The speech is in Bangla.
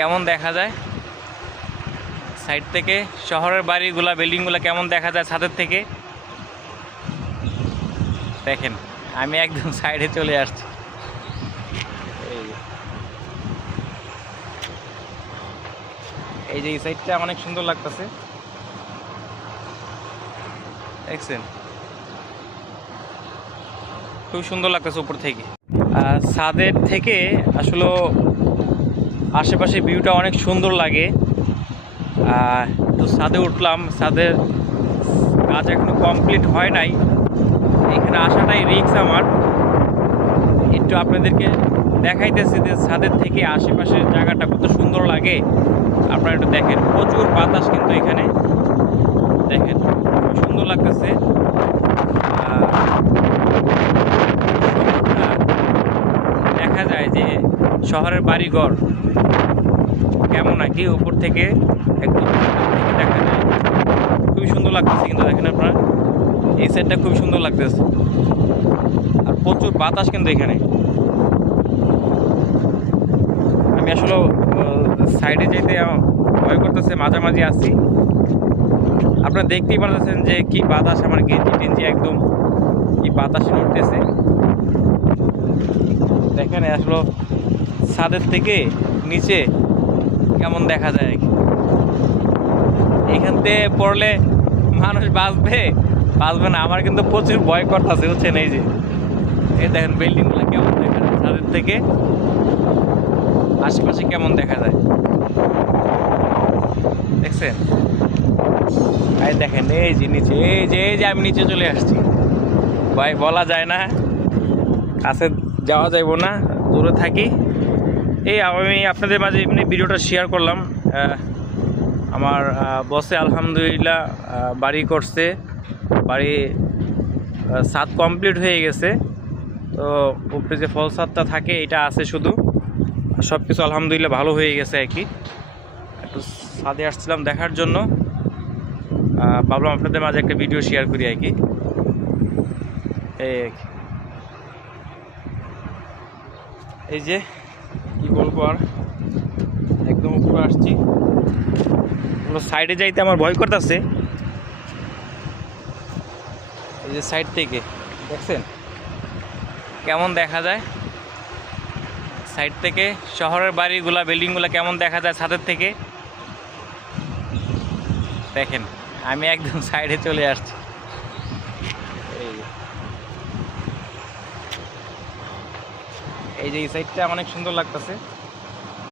কেমন দেখা যায় সাইড থেকে, শহরের বাড়িগুলা বিল্ডিংগুলো কেমন দেখা যায় ছাদের থেকে। দেখেন আমি একদম সাইডে চলে আসছি। এই যে এই সাইডটা অনেক সুন্দর লাগতেছে, দেখছেন খুব সুন্দর লাগতেছে উপর থেকে। ছাদের থেকে আসলে আশেপাশে ভিউটা অনেক সুন্দর লাগে। তো ছাদে উঠলাম, ছাদের কাজ এখনো কমপ্লিট হয় নাই, এখানে আসাটাই রিস্ক আমার। একটু আপনাদেরকে দেখাইতেছি যে ছাদের থেকে আশেপাশের জায়গাটা কত সুন্দর লাগে। আপনারা একটু দেখেন, প্রচুর বাতাস কিন্তু এখানে, দেখেন খুব সুন্দর লাগতেছে। দেখা যায় যে শহরের বাড়িঘর কেমন নাকি উপর থেকে একদম দেখা যায়, খুবই সুন্দর লাগতেছে। কিন্তু দেখেন আপনারা এই সাইডটা খুব সুন্দর লাগতেছে, আর প্রচুর বাতাস কিন্তু এখানে। আমি আসলে সাইডে যেতে ভয় করতেছে, মাঝামাঝি আছি। আপনারা দেখতেই পারতেছেন যে কি বাতাস, আমার গেঞ্জি টেঞ্জি একদম কি বাতাসে উঠতেছে। দেখেন আসলে ছাদের থেকে নিচে কেমন দেখা যায়। এখান থেকে পড়লে মানুষ বাঁচবে না। আমার কিন্তু প্রচুর ভয় করতেছে, বুঝছেন। এই যে এই দেখেন বিল্ডিংগুলো কেমন দেখা যায় ছাদের থেকে, আশেপাশে কেমন দেখা যায় দেখছেন। এই দেখেন এই যে নিচে, এই যে আমি নিচে চলে আসছি ভাই, বলা যায় না, কাছে যাওয়া যাইব না, দূরে থাকি। এই আমি আপনাদের মাঝে এমনি ভিডিওটা শেয়ার করলাম। আমার বসে আলহামদুলিল্লাহ বাড়ি করছে, বাড়ি ছাদ কমপ্লিট হয়ে গেছে। তো উপরে যে ফল ছাদটা থাকে এটা আছে শুধু, সব কিছু আলহামদুলিল্লাহ ভালো হয়ে গেছে আর কি। একটু ছাদে আসছিলাম দেখার জন্য, ভাবলাম আপনাদের মাঝে একটা ভিডিও শেয়ার করি আর কি। এই যে কি বলবো, আর একদম উপরে আসছি। সাইডে যাইতে আমার ভয় করতেছে। এই যে সাইড থেকে দেখছেন কেমন দেখা যায় সাইড থেকে, শহরের বাড়িগুলা বিল্ডিংগুলা কেমন দেখা যায় ছাদের থেকে। দেখেন আমি একদম সাইডে চলে আসছি। এই যে এই সাইডটা অনেক সুন্দর লাগতেছে।